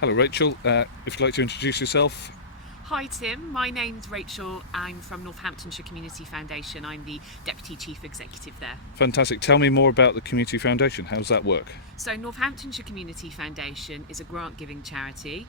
Hello, Rachel. If you'd like to introduce yourself. Hi Tim, my name's Rachel. I'm from Northamptonshire Community Foundation. I'm the Deputy Chief Executive there. Fantastic. Tell me more about the Community Foundation. How does that work? So Northamptonshire Community Foundation is a grant giving charity.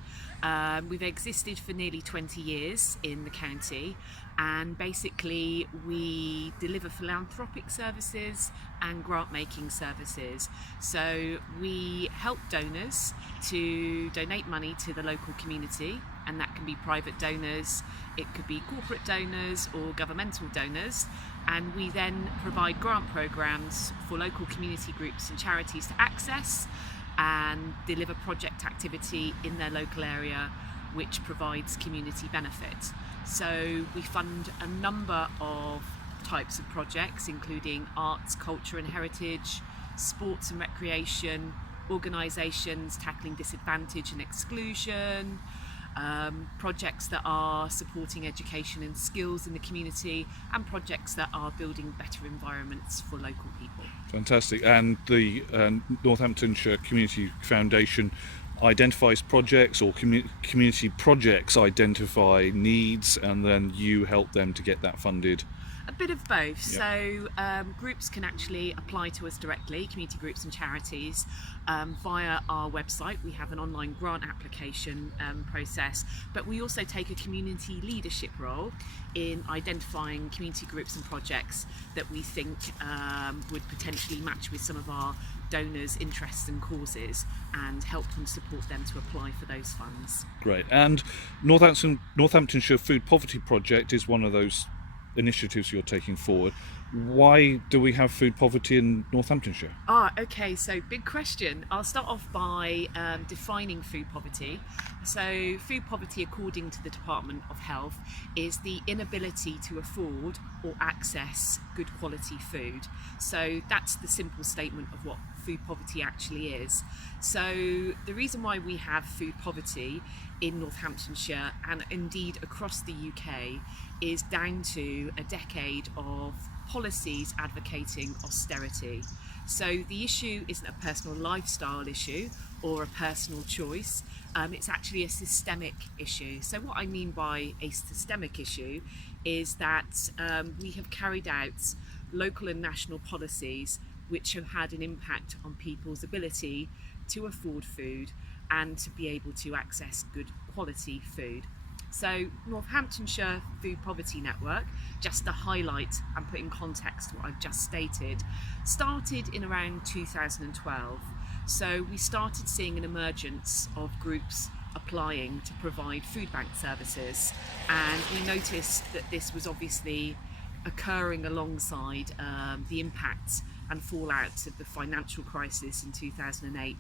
We've existed for nearly 20 years in the county, and basically we deliver philanthropic services and grant making services. So we help donors to donate money to the local community, and that can be private donors, it could be corporate donors or governmental donors, and we then provide grant programs for local community groups and charities to access and deliver project activity in their local area which provides community benefit. So we fund a number of types of projects, including arts, culture and heritage, sports and recreation, organisations tackling disadvantage and exclusion, projects that are supporting education and skills in the community, and projects that are building better environments for local people. Fantastic. And the Northamptonshire Community Foundation identifies projects, or community projects identify needs, and then you help them to get that funded. A bit of both. Yep. So groups can actually apply to us directly, community groups and charities, via our website. We have an online grant application process, but we also take a community leadership role in identifying community groups and projects that we think would potentially match with some of our donors' interests and causes, and help and support them to apply for those funds. Great. And Northamptonshire Food Poverty Project is one of those initiatives you're taking forward. Why do we have food poverty in Northamptonshire? Okay, so big question. I'll start off by defining food poverty. So food poverty, according to the Department of Health, is the inability to afford or access good quality food. So that's the simple statement of what food poverty actually is. So the reason why we have food poverty in Northamptonshire and indeed across the UK is down to a decade of policies advocating austerity. So the issue isn't a personal lifestyle issue or a personal choice, it's actually a systemic issue. So what I mean by a systemic issue is that we have carried out local and national policies which have had an impact on people's ability to afford food and to be able to access good quality food. So Northamptonshire Food Poverty Network, just to highlight and put in context what I've just stated, started in around 2012. So we started seeing an emergence of groups applying to provide food bank services, and we noticed that this was obviously occurring alongside the impact and fallout of the financial crisis in 2008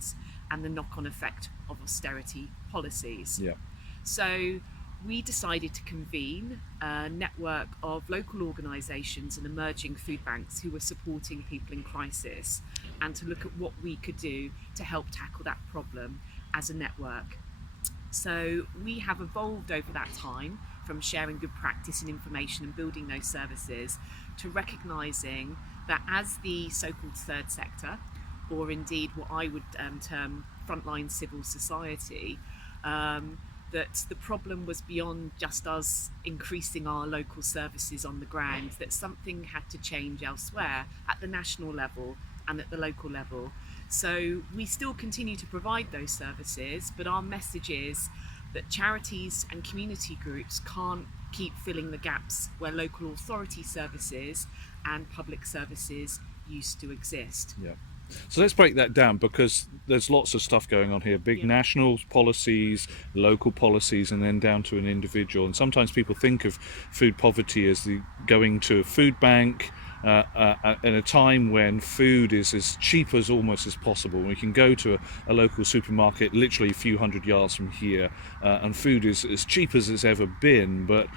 and the knock-on effect of austerity policies. Yeah. So we decided to convene a network of local organisations and emerging food banks who were supporting people in crisis, and to look at what we could do to help tackle that problem as a network. So we have evolved over that time from sharing good practice and information and building those services to recognising that as the so-called third sector, or indeed what I would term frontline civil society, that the problem was beyond just us increasing our local services on the ground, that something had to change elsewhere at the national level and at the local level. So we still continue to provide those services, but our message is that charities and community groups can't keep filling the gaps where local authority services and public services used to exist. Yeah. So let's break that down, because there's lots of stuff going on here. Big national policies, local policies, and then down to an individual. And sometimes people think of food poverty as going to a food bank in a time when food is as cheap as almost as possible. We can go to a local supermarket literally a few hundred yards from here, and food is as cheap as it's ever been, but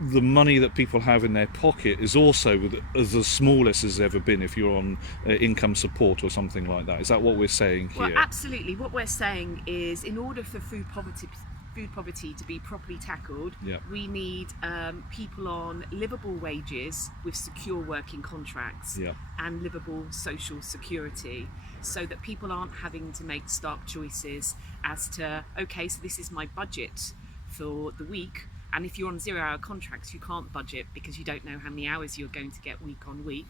the money that people have in their pocket is also the smallest it's ever been if you're on income support or something like that. Is that what we're saying here? Well, absolutely. What we're saying is, in order for food food poverty to be properly tackled, Yeah. we need people on livable wages with secure working contracts Yeah. and livable social security, so that people aren't having to make stark choices as to, okay, so this is my budget for the week, and if you're on 0-hour contracts, you can't budget because you don't know how many hours you're going to get week on week.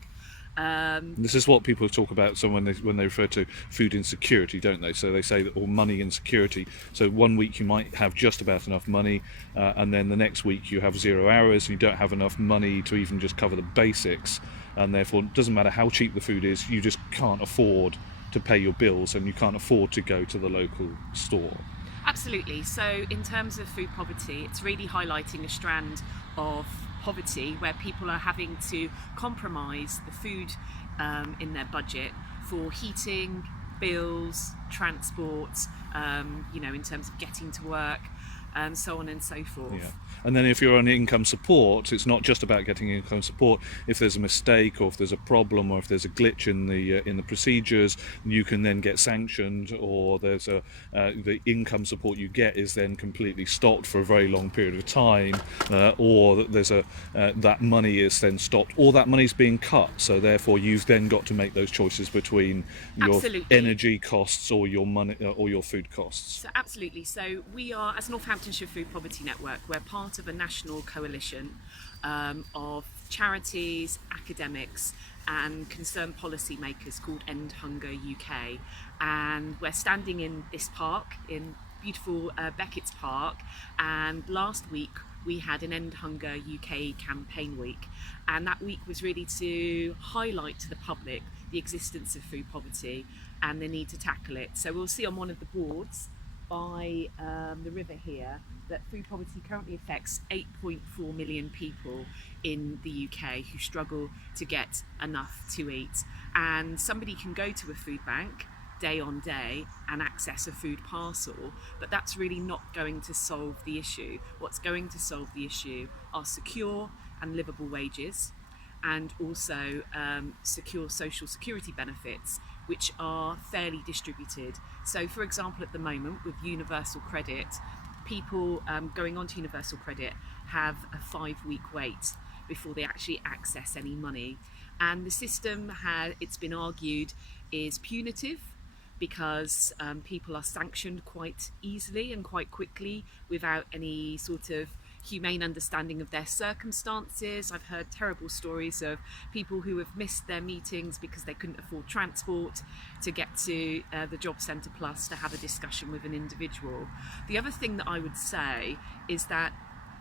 This is what people talk about. So when they refer to food insecurity, don't they? So they say that, or money insecurity. So one week you might have just about enough money, and then the next week you have 0 hours, and you don't have enough money to even just cover the basics, and therefore it doesn't matter how cheap the food is, you just can't afford to pay your bills, and you can't afford to go to the local store. Absolutely. So in terms of food poverty, it's really highlighting a strand of poverty where people are having to compromise the food in their budget for heating, bills, transport, in terms of getting to work, so on and so forth. Yeah. And then if you're on income support, it's not just about getting income support. If there's a mistake, or if there's a problem, or if there's a glitch in the procedures, you can then get sanctioned, or there's the income support you get is then completely stopped for a very long period of time, or there's that money is then stopped, or that money's being cut. So therefore, you've then got to make those choices between your Absolutely. energy costs or your money or your food costs. So absolutely. So we are, as Northamptonshire Food Poverty Network, we're part of a national coalition of charities, academics and concerned policymakers called End Hunger UK, and we're standing in this park, in beautiful Beckett's Park, and last week we had an End Hunger UK campaign week, and that week was really to highlight to the public the existence of food poverty and the need to tackle it. So we'll see on one of the boards by the river here that food poverty currently affects 8.4 million people in the UK who struggle to get enough to eat. And somebody can go to a food bank day on day and access a food parcel, but that's really not going to solve the issue. What's going to solve the issue are secure and livable wages, and also secure social security benefits, which are fairly distributed. So for example, at the moment with universal credit, people going on to universal credit have a 5-week wait before they actually access any money. And the system, it's been argued, is punitive because people are sanctioned quite easily and quite quickly without any sort of humane understanding of their circumstances. I've heard terrible stories of people who have missed their meetings because they couldn't afford transport to get to the Job Centre Plus to have a discussion with an individual. The other thing that I would say is that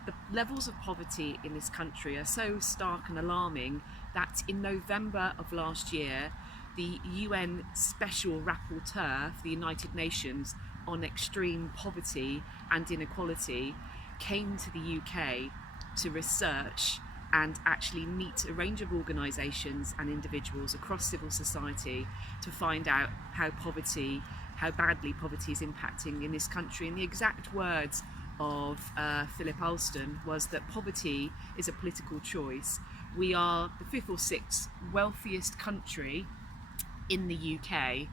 the levels of poverty in this country are so stark and alarming that in November of last year, the UN Special Rapporteur for the United Nations on extreme poverty and inequality came to the UK to research and actually meet a range of organisations and individuals across civil society to find out how badly poverty is impacting in this country. And the exact words of Philip Alston was that poverty is a political choice. We are the 5th or 6th wealthiest country in the UK,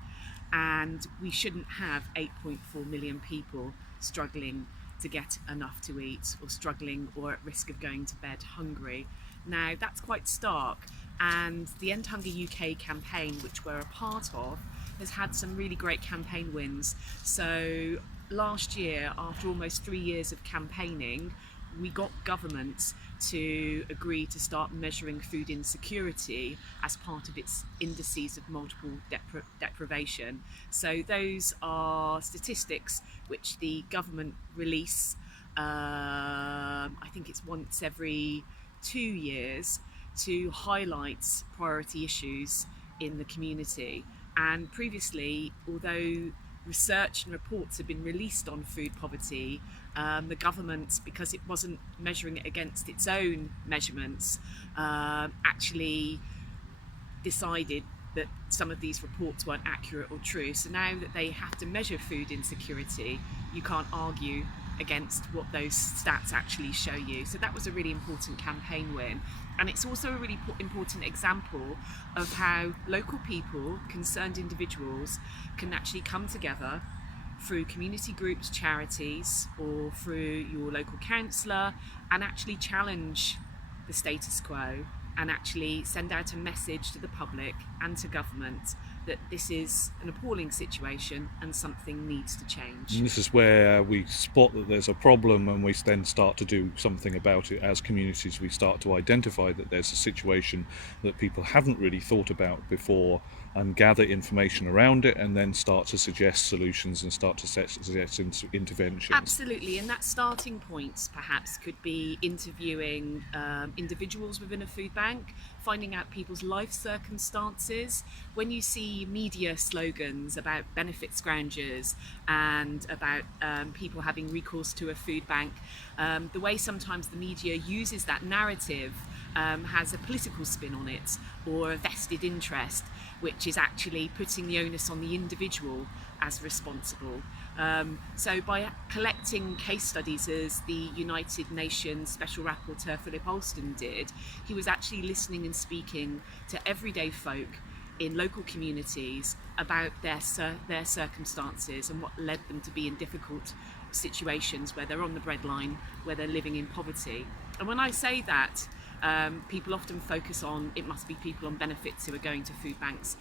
and we shouldn't have 8.4 million people struggling to get enough to eat, or struggling or at risk of going to bed hungry. Now that's quite stark, and the End Hunger UK campaign, which we're a part of, has had some really great campaign wins. So last year, after almost 3 years of campaigning, we got government to agree to start measuring food insecurity as part of its indices of multiple deprivation. So those are statistics which the government release, I think it's once every 2 years, to highlight priority issues in the community. And previously, although research and reports have been released on food poverty, the government, because it wasn't measuring it against its own measurements, actually decided that some of these reports weren't accurate or true. So now that they have to measure food insecurity, you can't argue against what those stats actually show you. So that was a really important campaign win. And it's also a really important example of how local people, concerned individuals, can actually come together, through community groups, charities, or through your local councillor, and actually challenge the status quo and actually send out a message to the public and to government that this is an appalling situation and something needs to change. And this is where we spot that there's a problem, and we then start to do something about it as communities. We start to identify that there's a situation that people haven't really thought about before, and gather information around it, and then start to suggest solutions and start to suggest interventions. Absolutely, and that starting point perhaps could be interviewing individuals within a food bank, finding out people's life circumstances. When you see media slogans about benefit scroungers and about people having recourse to a food bank, the way sometimes the media uses that narrative has a political spin on it, or a vested interest, which is actually putting the onus on the individual as responsible. So by collecting case studies, as the United Nations Special Rapporteur Philip Alston did, he was actually listening and speaking to everyday folk in local communities about their circumstances and what led them to be in difficult situations where they're on the breadline, where they're living in poverty. And when I say that, people often focus on it must be people on benefits who are going to food banks.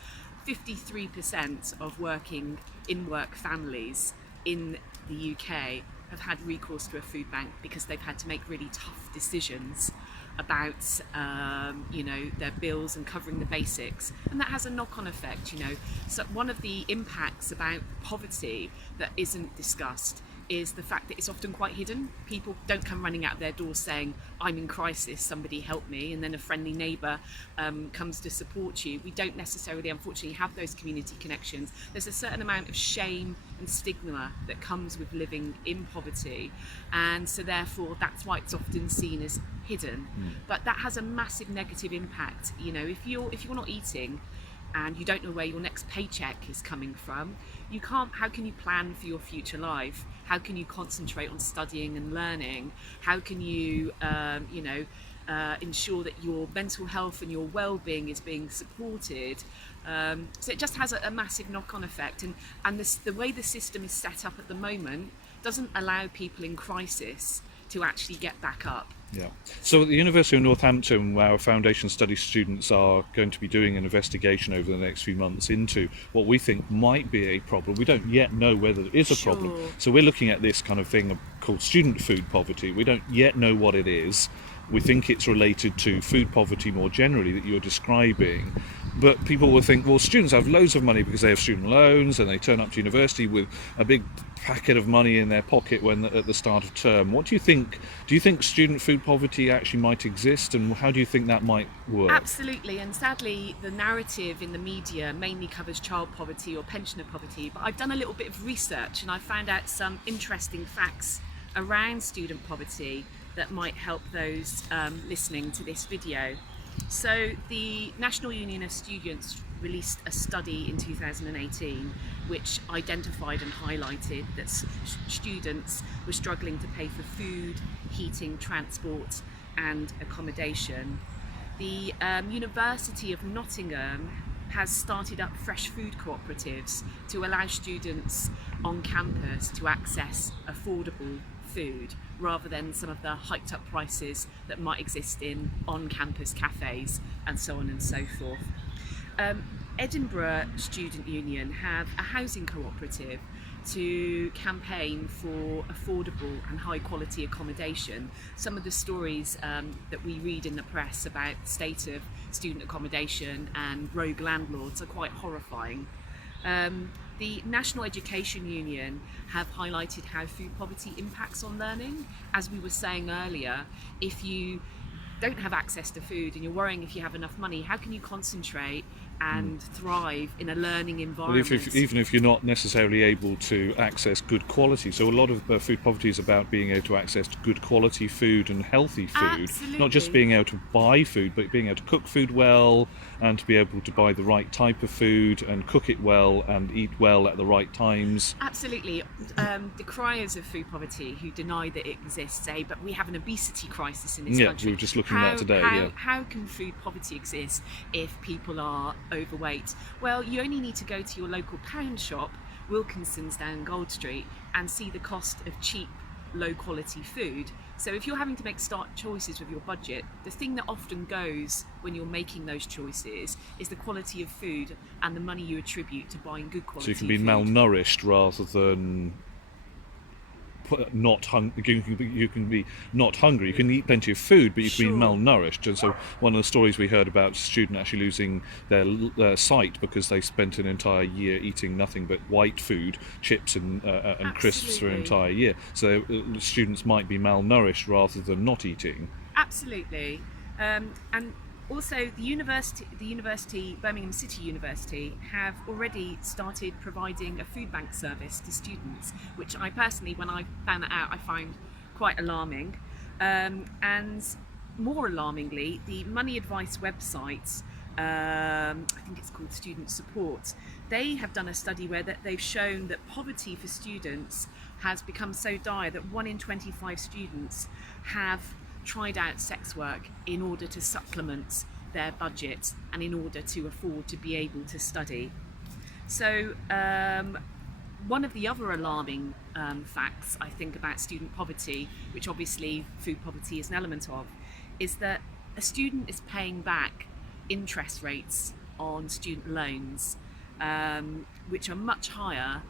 53% of working in-work families in the UK have had recourse to a food bank because they've had to make really tough decisions about their bills and covering the basics, and that has a knock-on effect. So one of the impacts about poverty that isn't discussed is the fact that it's often quite hidden. People don't come running out their doors saying, I'm in crisis, somebody help me, and then a friendly neighbour comes to support you. We don't necessarily, unfortunately, have those community connections. There's a certain amount of shame and stigma that comes with living in poverty, and so therefore that's why it's often seen as hidden. But that has a massive negative impact. If you're not eating and you don't know where your next paycheck is coming from, how can you plan for your future life? How can you concentrate on studying and learning? How can you, ensure that your mental health and your well-being is being supported? So it just has a massive knock-on effect. And the way the system is set up at the moment doesn't allow people in crisis to actually get back up. Yeah. So at the University of Northampton, our foundation study students are going to be doing an investigation over the next few months into what we think might be a problem. We don't yet know whether there is a problem. So we're looking at this kind of thing called student food poverty. We don't yet know what it is. We think it's related to food poverty more generally that you're describing. But people will think, well, students have loads of money because they have student loans, and they turn up to university with a big packet of money in their pocket at the start of term. What do you think? Do you think student food poverty actually might exist, and how do you think that might work? Absolutely, and sadly the narrative in the media mainly covers child poverty or pensioner poverty, but I've done a little bit of research and I found out some interesting facts around student poverty that might help those listening to this video. So the National Union of Students released a study in 2018 which identified and highlighted that students were struggling to pay for food, heating, transport and accommodation. The University of Nottingham has started up fresh food cooperatives to allow students on campus to access affordable food rather than some of the hiked up prices that might exist in on-campus cafes and so on and so forth. Edinburgh Student Union have a housing cooperative to campaign for affordable and high quality accommodation. Some of the stories that we read in the press about the state of student accommodation and rogue landlords are quite horrifying. The National Education Union have highlighted how food poverty impacts on learning. As we were saying earlier, if you don't have access to food and you're worrying if you have enough money, how can you concentrate and thrive in a learning environment? Well, even if you're not necessarily able to access good quality. So a lot of food poverty is about being able to access good quality food and healthy food. Absolutely. Not just being able to buy food, but being able to cook food well, and to be able to buy the right type of food and cook it well and eat well at the right times. Absolutely. The criers of food poverty who deny that it exists say, but we have an obesity crisis in this country. Yeah, we were just looking at that today. How can food poverty exist if people are overweight? Well, you only need to go to your local pound shop Wilkinson's down Gold Street and see the cost of cheap, low quality food. So if you're having to make start choices with your budget, the thing that often goes when you're making those choices is the quality of food and the money you attribute to buying good quality So you can be food. malnourished rather than not you can be not hungry. You can eat plenty of food, but you can be Sure. malnourished. And so one of the stories we heard about a student actually losing their sight because they spent an entire year eating nothing but white food, chips and crisps for an Absolutely. entire year. So students might be malnourished rather than not eating. Absolutely, and also the university, Birmingham City University, have already started providing a food bank service to students, which I personally, when I found that out, I found quite alarming. And more alarmingly, the Money Advice website, I think it's called Student Support, they have done a study where they've shown that poverty for students has become so dire that 1 in 25 students have tried out sex work in order to supplement their budget and in order to afford to be able to study. So one of the other alarming facts, I think, about student poverty, which obviously food poverty is an element of, is that a student is paying back interest rates on student loans, which are much higher,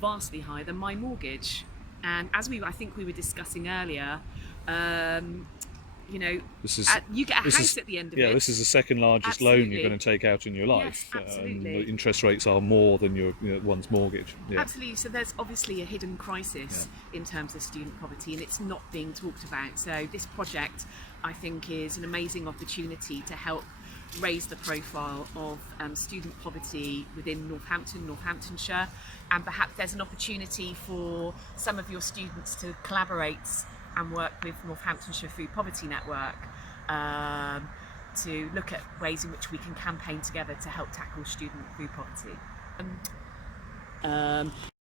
vastly higher than my mortgage. And as I think we were discussing earlier, you know, you get a house at the end of it. Yeah, this is the second largest loan Absolutely. you're going to take out in your life. Yes, absolutely. The interest rates are more than one's mortgage. Yeah. Absolutely. So there's obviously a hidden crisis in terms of student poverty, and it's not being talked about. So this project, I think, is an amazing opportunity to help raise the profile of student poverty within Northamptonshire, and perhaps there's an opportunity for some of your students to collaborate and work with Northamptonshire Food Poverty Network to look at ways in which we can campaign together to help tackle student food poverty.